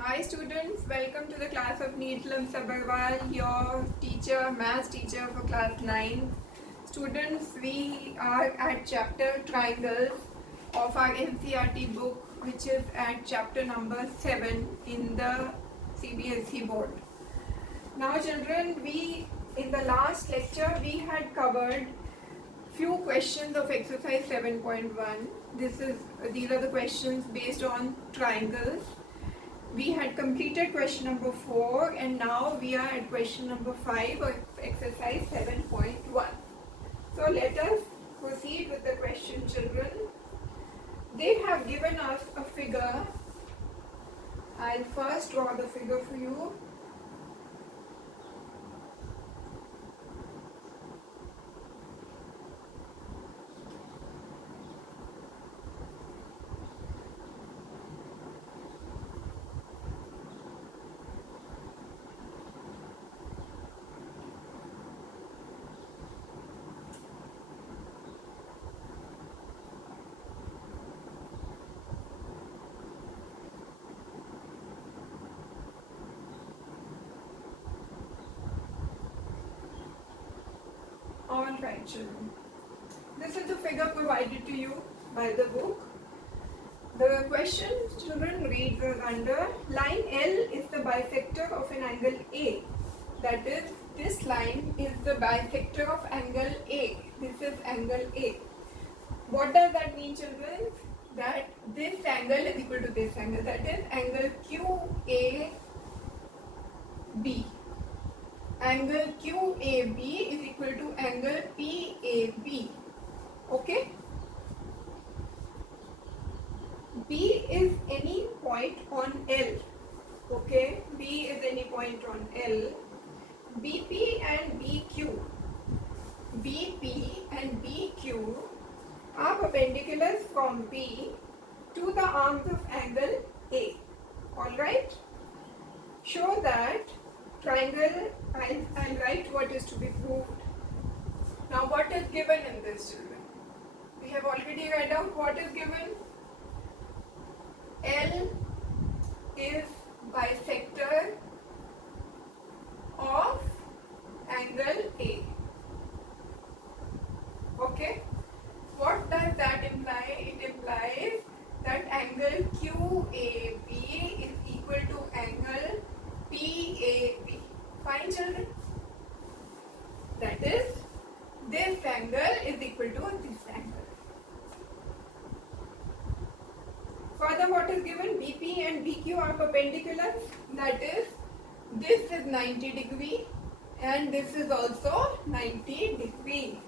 Hi students, welcome to the class of Neetlam Sabharwal, your teacher, maths teacher for class 9. Students, we are at chapter triangles of our NCERT book, which is at chapter number 7 in the CBSE board. Now children, in the last lecture we had covered few questions of exercise 7.1. These are the questions based on triangles. We had completed question number 4 and now we are at question number 5 of exercise 7.1. So let us proceed with the question, children. They have given us a figure. I'll first draw the figure for you. Alright children, this is the figure provided to you by the book. The question, children, reads as under: line L is the bisector of an angle A. That is, this line is the bisector of angle A. This is angle A. What does that mean, children? That this angle is equal to this angle. That is angle QAB. Angle QAB is equal to angle PAB. Okay? B is any point on L. Okay? B is any point on L. BP and BQ. BP and BQ are perpendiculars from B to the arms of angle A. Alright? Show that triangle, I'll write what is to be proved. Now what is given in this, children? We have already read out what is given. L is bisector of angle A. Okay? What does that imply? It implies that angle QAB is equal to angle PAB. Fine, children? That is, this angle is equal to this angle. Further, what is given? BP and BQ are perpendiculars. That is, this is 90 degree and this is also 90 degree.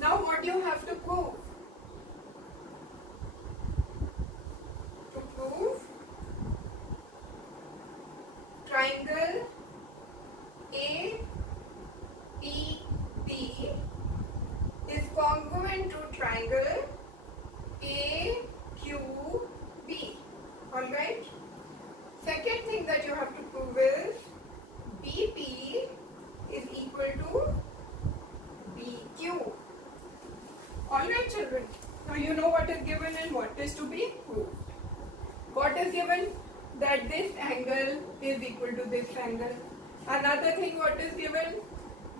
Now what you have to prove? To prove triangle APB is congruent to triangle AQB. Alright? Second thing that you have to prove is BP is equal to BQ. Alright children, now you know what is given and what is to be proved. What is given? That this angle is equal to this angle. Another thing, what is given?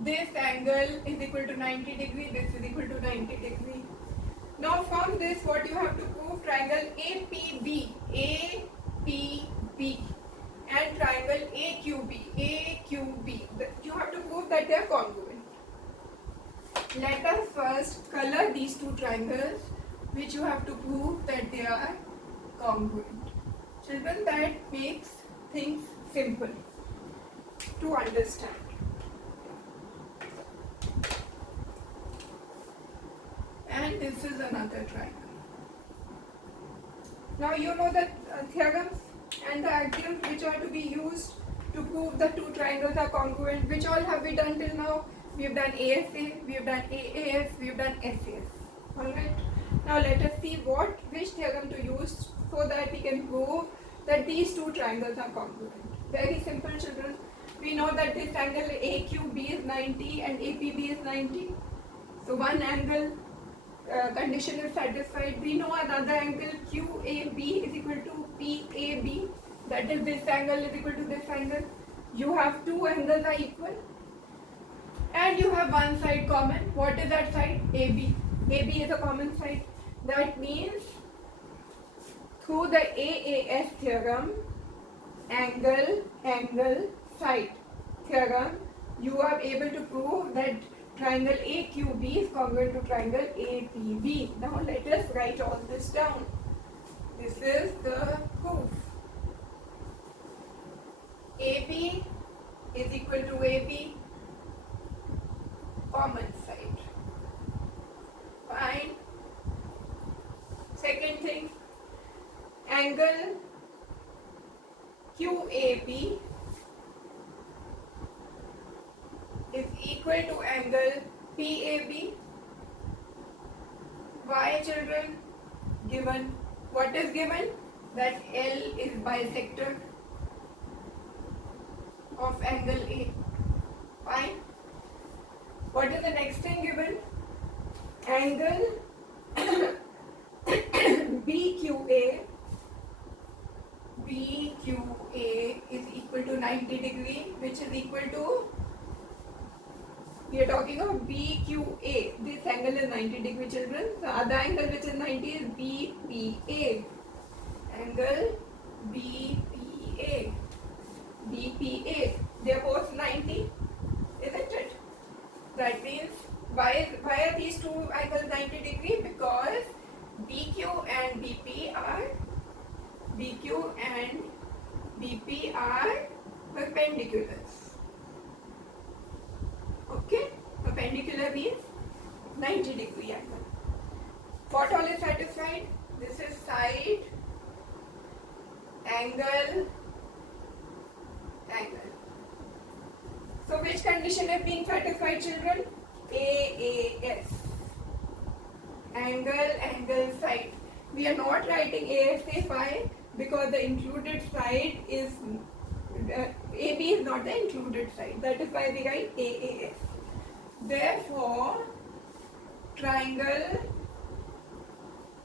This angle is equal to 90 degree, this is equal to 90 degree. Now from this, what you have to prove? Triangle APB and triangle AQB. You have to prove that they are congruent. Let us first color these two triangles, which you have to prove that they are congruent. Children, that makes things simple to understand. And this is another triangle. Now you know the theorems and the axioms which are to be used to prove the two triangles are congruent. Which all have we done till now? We have done ASA, we have done AAS, we have done SAS. Alright. Now let us see which theorem to use so that we can prove that these two triangles are congruent. Very simple, children. We know that this angle AQB is 90 and APB is 90. So one angle condition is satisfied. We know another angle QAB is equal to PAB. that is this angle is equal to this angle. You have two angles are equal and you have one side common. What is that side? AB. AB is a common side. That means through the AAS theorem, angle, side theorem, you are able to prove that triangle AQB is congruent to triangle APB. Now let us write all this down. This is the proof. AB is equal to AB, common side. Fine. Second thing, angle QAB is equal to angle PAB. Why, children? Given, what is given? That L is bisector of angle A. Fine. What is the next thing given? Angle BQA is equal to 90 degree, which is equal to, we are talking of BQA. This angle is 90 degree, children. The other angle which is 90 is BPA. Angle BPA. BPA. They are both 90, isn't it? That means why are these two angles 90 degree? Because BQ and BP are perpendiculars. Okay? Perpendicular means 90 degree angle. What all is satisfied? This is side, angle. So which condition is being satisfied, children? AAS. Angle, side. We are not writing ASA. Why? Because the included side is AB is not the included side. That is why we write AAS. Therefore, triangle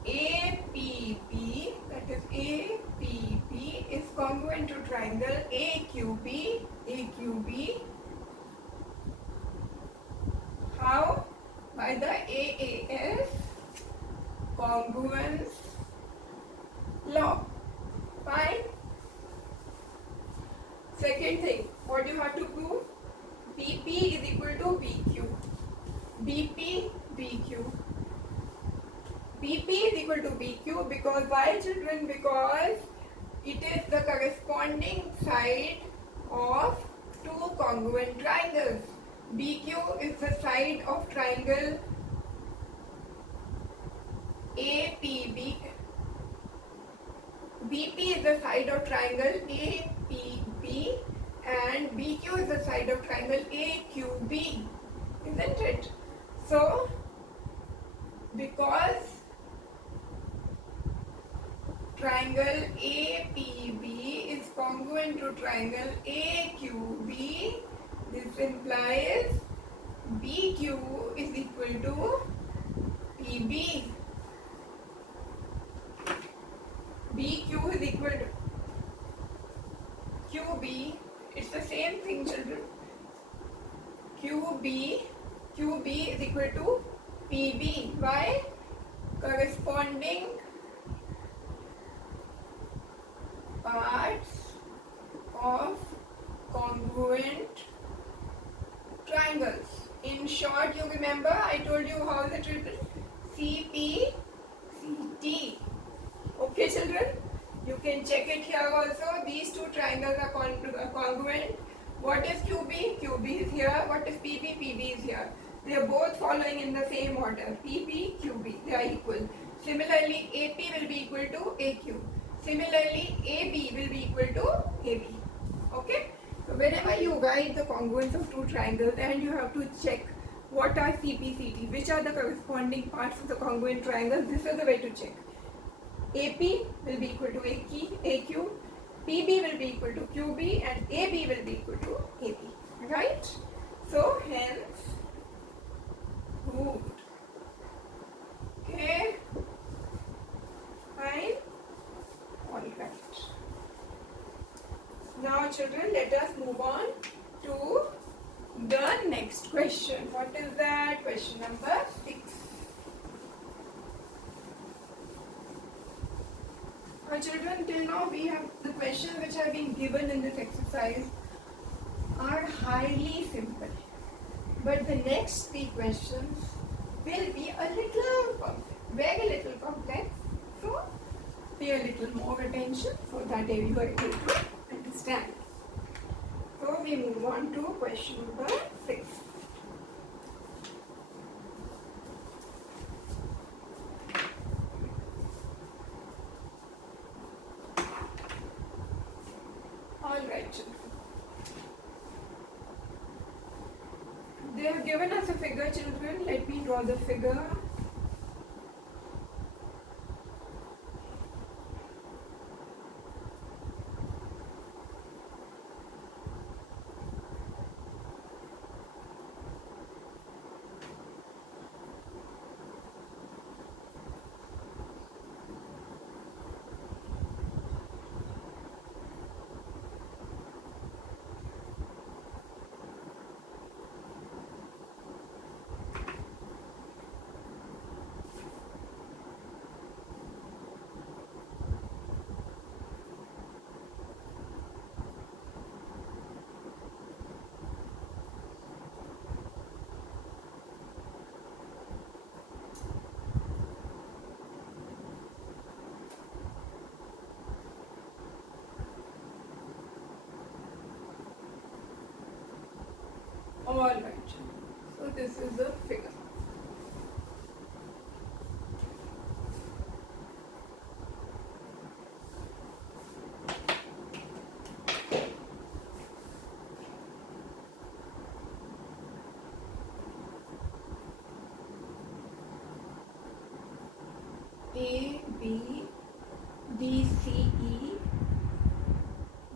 APB, that is APB, is congruent to triangle AQB. How? By the AAS congruence law. Fine. Second thing, what you have to prove? BP is equal to BQ. BP, BQ. BP is equal to BQ because why, children? Because it is the corresponding side of two congruent triangles. BQ is the side of triangle APB. BP is the side of triangle APB and BQ is the side of triangle AQB, isn't it? So, because triangle APB is congruent to triangle AQB, this implies BQ is equal to PB. BQ is equal to QB. It's the same thing, children. QB is equal to PB. Why? Corresponding parts of congruent triangles. In short, you remember I told you how is it written? CP, CT. Okay, children? You can check it here also. These two triangles are congruent. What is QB? QB is here. What is PB? PB is here. They are both following in the same order. PB, QB. They are equal. Similarly, AP will be equal to AQ. Similarly, AB will be equal to AB. Okay? So whenever you write the congruence of two triangles and you have to check what are CP, CT, which are the corresponding parts of the congruent triangle, this is the way to check. AP will be equal to AQ, PB will be equal to QB and AB will be equal to AB. Right? So hence, good. Okay? Fine? All right. Now children, let us move on to the next question. What is that? Question number 6. Now children, till now we have the questions which have been given in this exercise are highly simple. But the next 3 questions will be a little complex, very little complex. So pay a little more attention so that you are able to understand. So we move on to question number 6. Alright children. They have given us a figure children. Let me draw the figure. Alright, so this is the figure. A, B, D, C, E.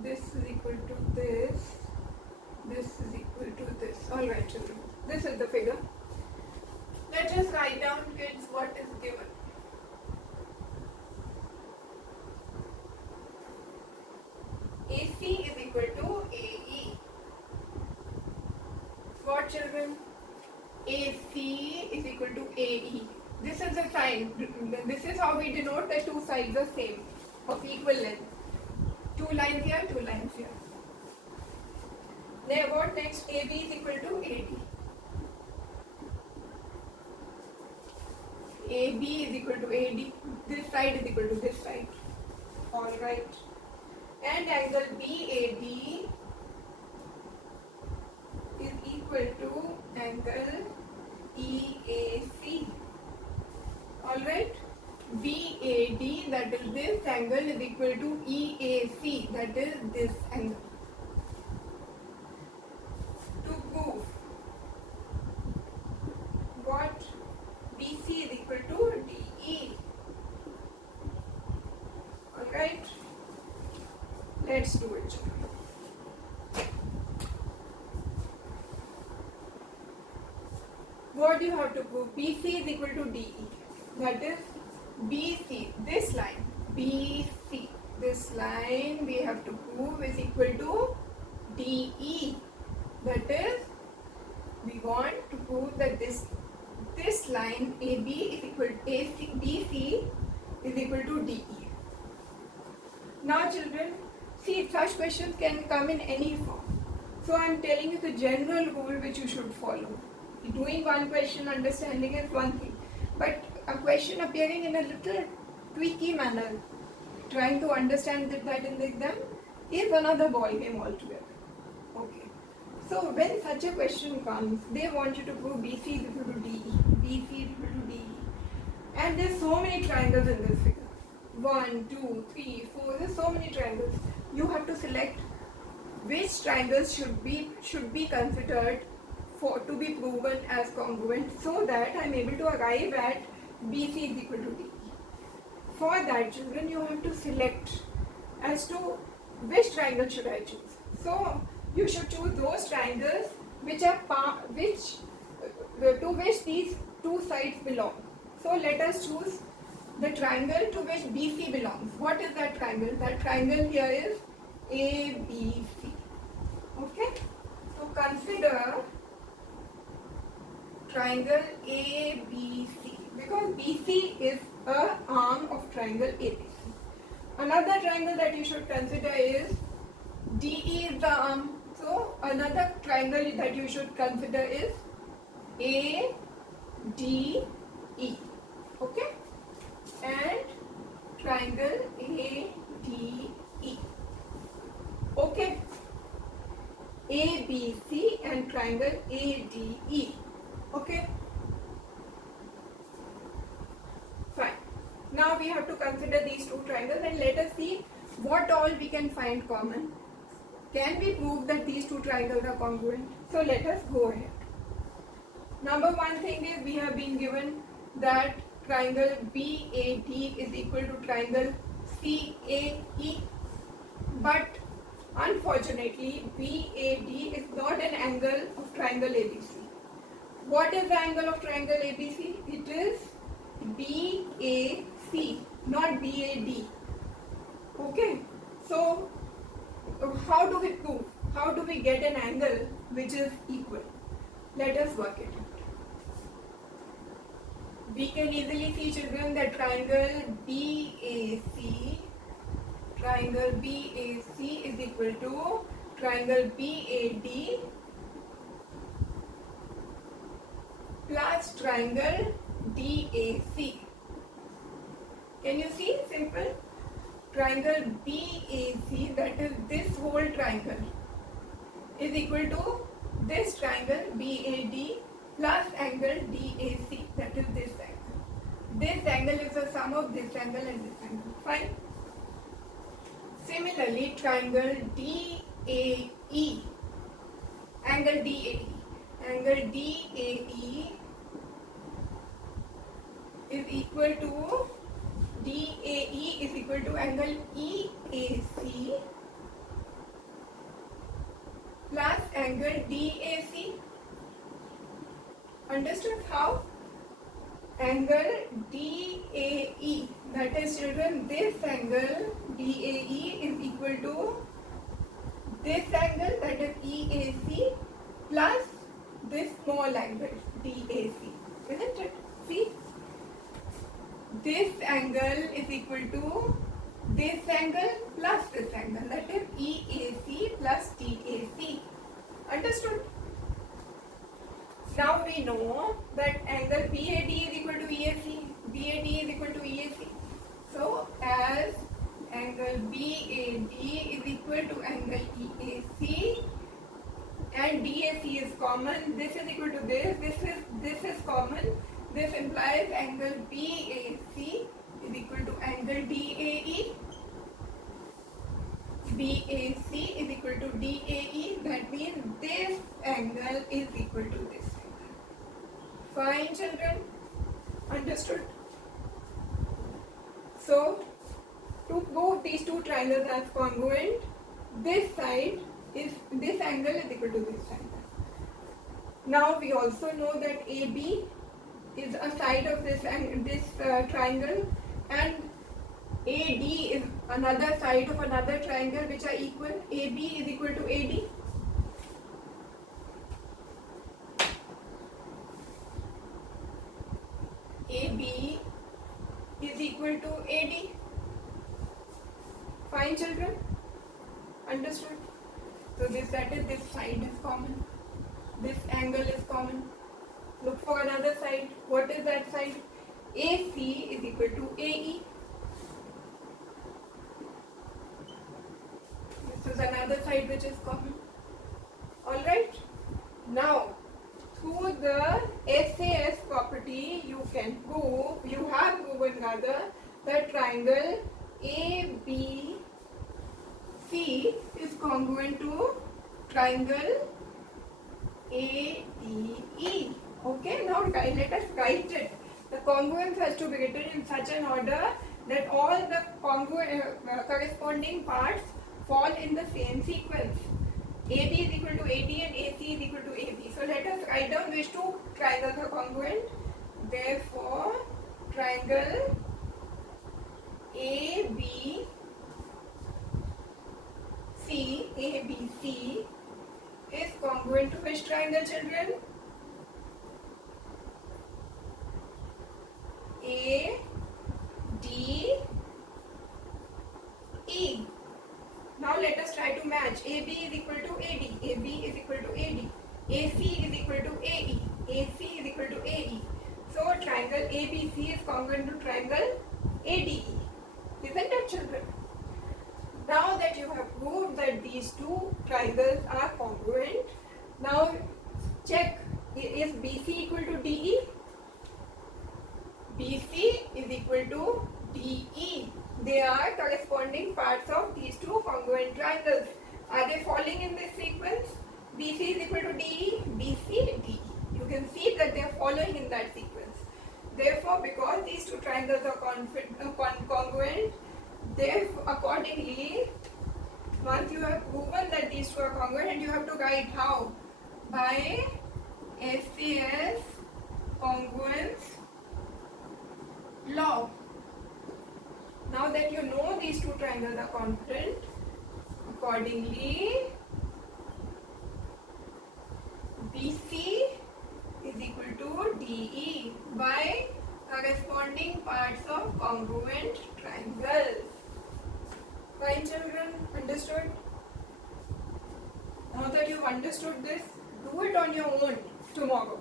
This is equal to this. This is equal to this. Alright children, this is the figure. Let us write down kids what is given. AC is equal to AE. What children? AC is equal to AE. This is the sign. This is how we denote the two sides are same of equal length. 2 lines here, 2 lines here. Then what next? AB is equal to AD. AB is equal to AD. This side is equal to this side. Alright. And angle BAD is equal to angle EAC. Alright. BAD, that is this angle, is equal to EAC, that is this angle. To prove what BC is equal to DE. Alright, let's do it. What do you have to prove? BC is equal to DE. That is BC, this line, BC, this line we have to prove is equal to DE. That is, we want to prove that this line AB is equal to BC is equal to DE. Now children, see, such questions can come in any form. So I am telling you the general rule which you should follow. Doing one question, understanding is one thing, but a question appearing in a little tweaky manner, trying to understand that in the exam, is another ball game altogether. Okay. So when such a question comes, they want you to prove BC is equal to DE, BC is equal to DE, and there's so many triangles in this figure. 1, 2, 3, 4. There's so many triangles. You have to select which triangles should be considered to be proven as congruent, so that I'm able to arrive at BC is equal to DE. For that, children, you have to select as to which triangle should I choose. So you should choose those triangles which are to which these two sides belong. So let us choose the triangle to which BC belongs. What is that triangle? That triangle here is ABC. Okay, so consider triangle ABC because BC is a arm of triangle ABC. Another triangle that you should consider is DE is the arm. So another triangle that you should consider is ADE. Okay, and triangle ADE. Okay, ABC and triangle ADE. Okay, fine. Now we have to consider these two triangles and let us see what all we can find common. Can we prove that these two triangles are congruent? So let us go ahead. Number one thing is we have been given that triangle BAD is equal to triangle CAE, but unfortunately BAD is not an angle of triangle ABC. What is the angle of triangle ABC? It is BAC, not BAD. Okay, so how do we prove? How do we get an angle which is equal? Let us work it out. We can easily see, children, that triangle BAC is equal to triangle BAD plus triangle DAC. Can you see? Simple. Triangle BAC, that is this whole triangle, is equal to this triangle BAD plus angle DAC, that is this angle. This angle is the sum of this angle and this angle. Fine. Similarly, triangle DAE, angle DAE is equal to angle EAC plus angle DAC. Understood how? Angle DAE, that is, children, this angle DAE is equal to this angle, that is EAC, plus this small angle DAC, isn't it? See, this angle is equal to this angle plus this angle, that is EAC plus DAC. Understood? Now we know that angle BAD is equal to EAC, BAD is equal to EAC. So as angle BAD is equal to angle EAC and DAC is common, this is equal to this is common. This implies angle BAC is equal to angle DAE. BAC is equal to DAE. That means this angle is equal to this angle. Fine, children? Understood? So, to prove these two triangles as congruent, this angle is equal to this angle. Now we also know that AB is a side of this triangle and AD is another side of another triangle which are equal. AB is equal to AD. AB is equal to AD. Fine, children? Understood? So this side is common. This angle is common. Look for another side. What is that side? AC is equal to AE. This is another side which is common. Alright? Now, through the SAS property, you have proven that triangle ABC is congruent to triangle ADE. Okay, now let us write it. The congruence has to be written in such an order that all the corresponding parts fall in the same sequence. AB is equal to AD and AC is equal to AB. So let us write down which two triangles are congruent. Therefore, triangle ABC ABC is congruent to which triangle, children? A, D, E. Now let us try to match. AB is equal to AD, AB is equal to AD, AC is equal to AE, AC is equal to AE. So triangle ABC is congruent to triangle ADE. Isn't it, children? Now that you have proved that these two triangles are congruent, now check, is BC equal to DE? BC is equal to DE. They are corresponding parts of these two congruent triangles. Are they falling in this sequence? BC is equal to DE, BC, DE. You can see that they are following in that sequence. Therefore, because these two triangles are congruent, therefore, accordingly, once you have proven that these two are congruent, you have to write how? By SAS congruence law. Now that you know these two triangles are congruent, accordingly, BC is equal to DE by corresponding parts of congruent triangles. Fine, children? Understood? Now that you've understood this, do it on your own tomorrow.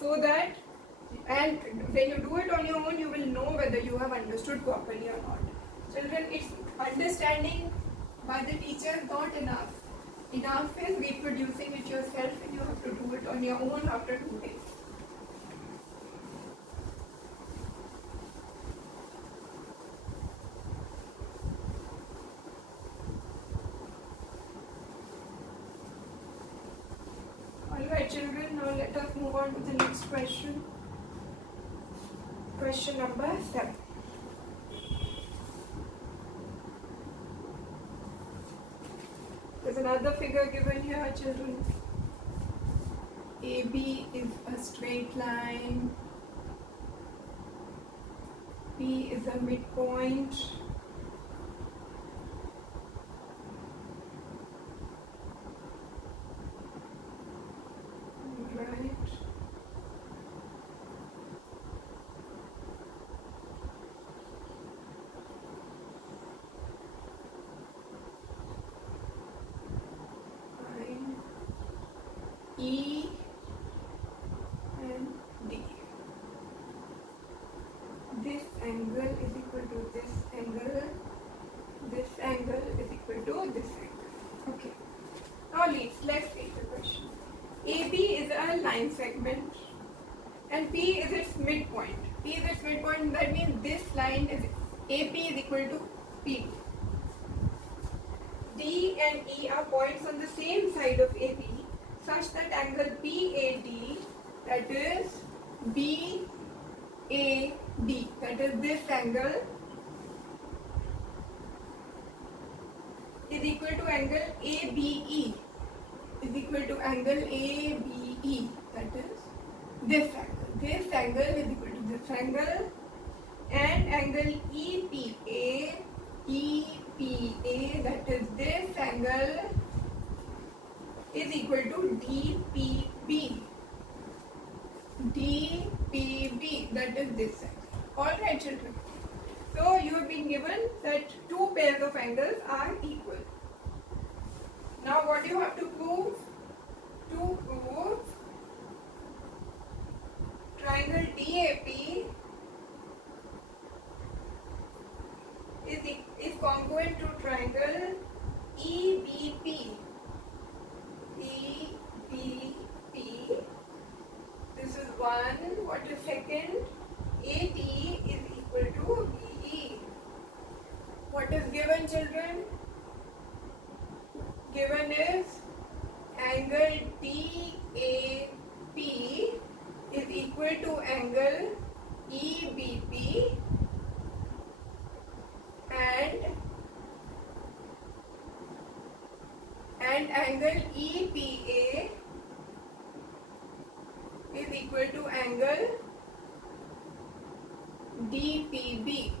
So that, and when you do it on your own, you will know whether you have understood properly or not. Children, it's understanding by the teacher is not enough. Enough is reproducing it yourself, and you have to do it on your own after 2 days. Alright, children, now let us move on to the next question. Question number 7. There's another figure given here, children. AB is a straight line. P is a midpoint. Right. E and D. This angle is equal to this angle. This angle is equal to this angle. Okay. Now let's take the question. AB is a line segment and P is its midpoint. P is its midpoint, that means this line is AP is equal to P. D and E are points on the same side of AB, such that angle BAD, that is BAD, that is this angle, is equal to angle ABE, is equal to angle ABE, that is this angle. This angle is equal to this angle, and angle EPA, that is this angle, is equal to DPB. DPB, that is this angle. Alright, children. So you have been given that two pairs of angles are equal. Now what do you have to prove? To prove triangle DAP is congruent to triangle EBP. EBP. This is one. What is second? AD is equal to BE. What is given, children? Given is angle DAP is equal to angle EBP and angle EPA is equal to angle DPB.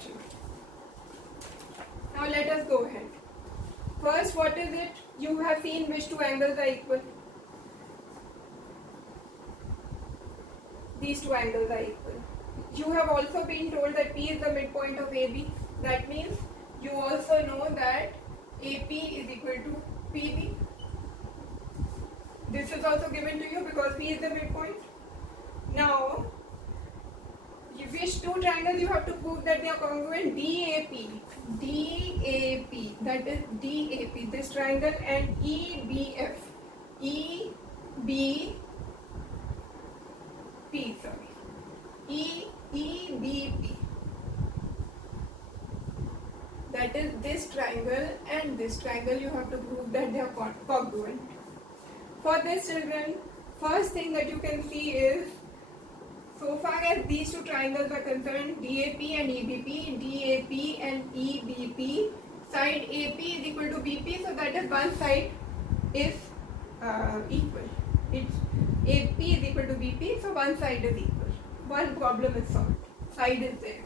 Right, children. Now let us go ahead. First, what is it? You have seen which two angles are equal. These two angles are equal. You have also been told that P is the midpoint of AB. That means you also know that AP is equal to PB. This is also given to you because P is the midpoint. Now, which two triangles you have to prove that they are congruent? DAP, that is DAP, this triangle, and EBF, EBP, that is this triangle and this triangle. You have to prove that they are congruent. For this, children, first thing that you can see is, so far as these two triangles are concerned, DAP and EBP, DAP and EBP, side AP is equal to BP, so that is one side is equal. It's AP is equal to BP, so one side is equal. One problem is solved. Side is there.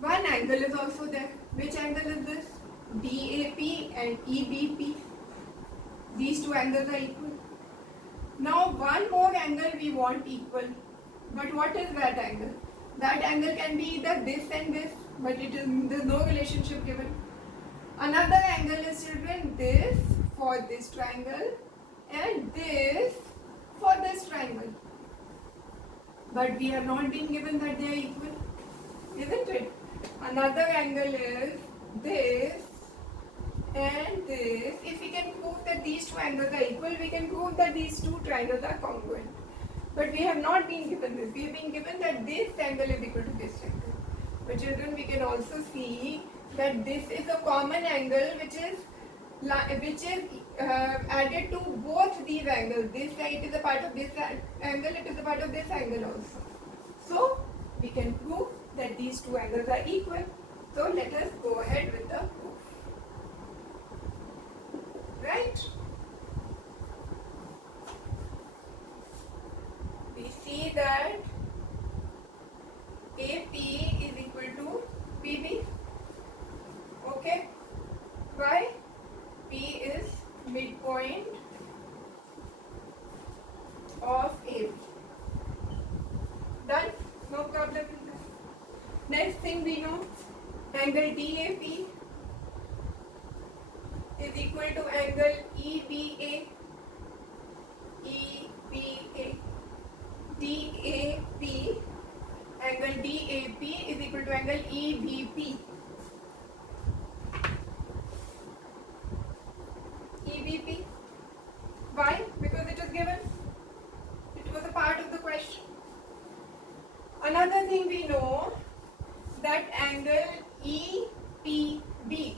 One angle is also there. Which angle is this? DAP and EBP. These two angles are equal. Now one more angle we want equal. But what is that angle? That angle can be either this and this, but there's no relationship given. Another angle is, children, this for this triangle and this for this triangle. But we have not been given that they are equal, isn't it? Another angle is this and this. If we can prove that these two angles are equal, we can prove that these two triangles are congruent. But we have not been given this. We have been given that this angle is equal to this angle. But children, we can also see that this is a common angle which is added to both these angles. This side is a part of this angle, it is a part of this angle also. So we can prove that these two angles are equal. So let us go ahead with the proof. Right? We see that AP is equal to PB. Okay? Why? P is midpoint of AB. Done? No problem in that. Next thing we know, angle DAP is equal to angle EBA. Angle DAP is equal to angle EBP. EBP. Why? Because it is given. It was a part of the question. Another thing we know, that angle EPB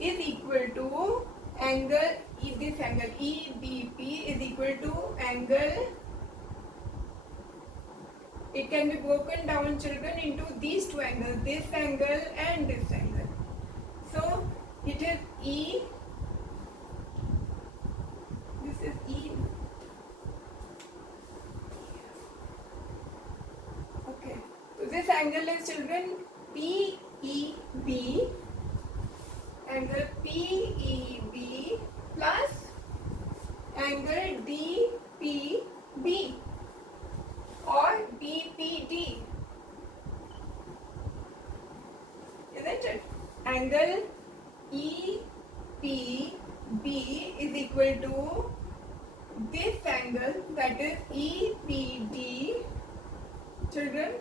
is equal to angle, this angle EBP is equal to angle, it can be broken down, children, into these two angles, this angle and this angle. So it is E, this is E. Okay, so this angle is, children, PEB, angle PEB plus angle DPB or DPD, isn't it? Angle EPB is equal to this angle, that is EPD, children,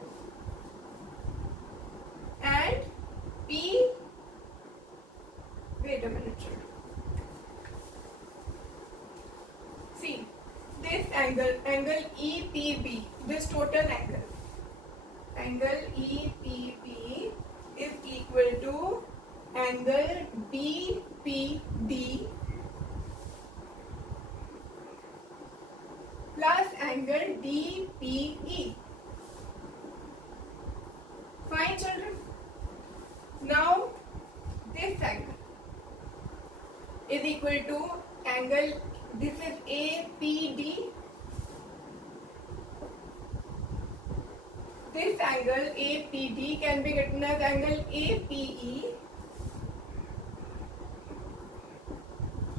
and P. Wait a minute, children. See, this angle EPB, this total angle EPB is equal to angle DPD plus angle DPE. Fine, children. Now this angle is equal to angle, this is APD this angle APD can be written as angle APE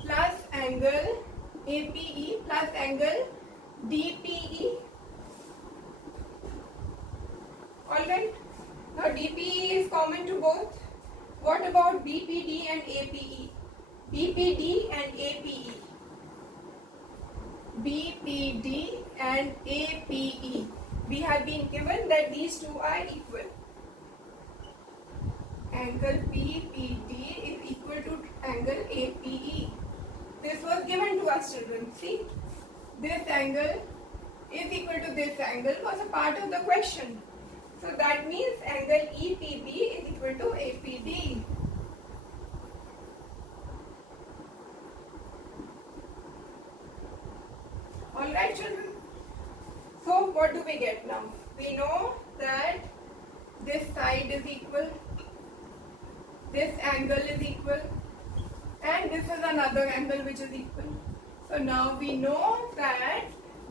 plus angle APE plus angle DPE. Alright, now DPE is common to both. What about BPD and APE? BPD and APE. BPD and APE. We have been given that these two are equal. Angle BPD is equal to angle APE. This was given to us, children. See, this angle is equal to this angle was a part of the question. So that means angle EPB is equal to APD. Alright, children. So what do we get now? We know that this side is equal, this angle is equal, and this is another angle which is equal. So now we know that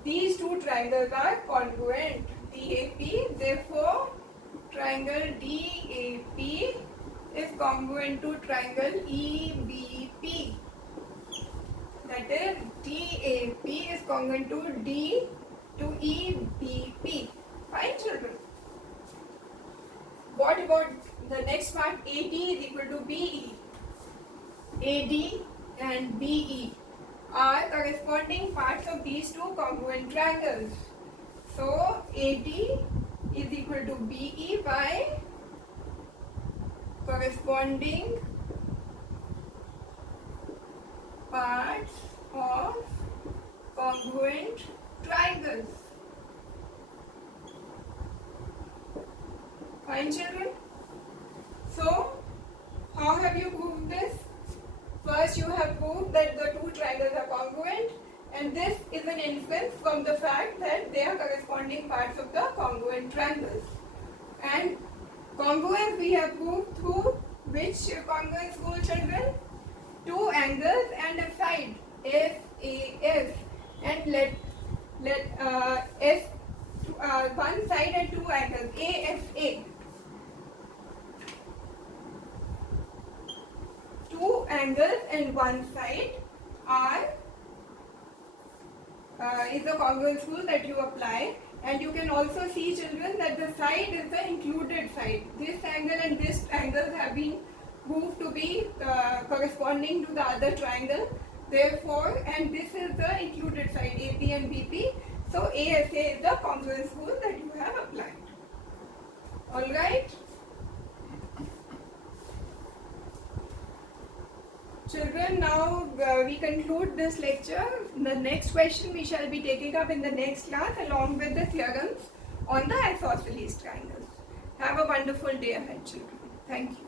these two triangles are congruent. DAP, therefore triangle DAP is congruent to triangle EBP. That is DAP is congruent to EBP. Fine, children. What about the next part? AD is equal to BE. AD and BE are corresponding parts of these two congruent triangles. So AD is equal to BE by corresponding parts of congruent triangles. Fine, children. So how have you proved this? First, you have proved that the two triangles are congruent, and this is an inference from the fact that they are corresponding parts of the congruent triangles. And congruence we have proved through which congruence rule, children? Two angles and a side, SAS, and let S one side and two angles, ASA. Two angles and one side are is the congruence rule that you apply, and you can also see, children, that the side is the included side. This angle and this angle have been proved to be corresponding to the other triangle. Therefore, and this is the included side, AP and BP. So ASA is the congruence rule that you have applied. Alright. Children, now we conclude this lecture. The next question we shall be taking up in the next class along with the theorems on the isosceles triangles. Have a wonderful day ahead, children. Thank you.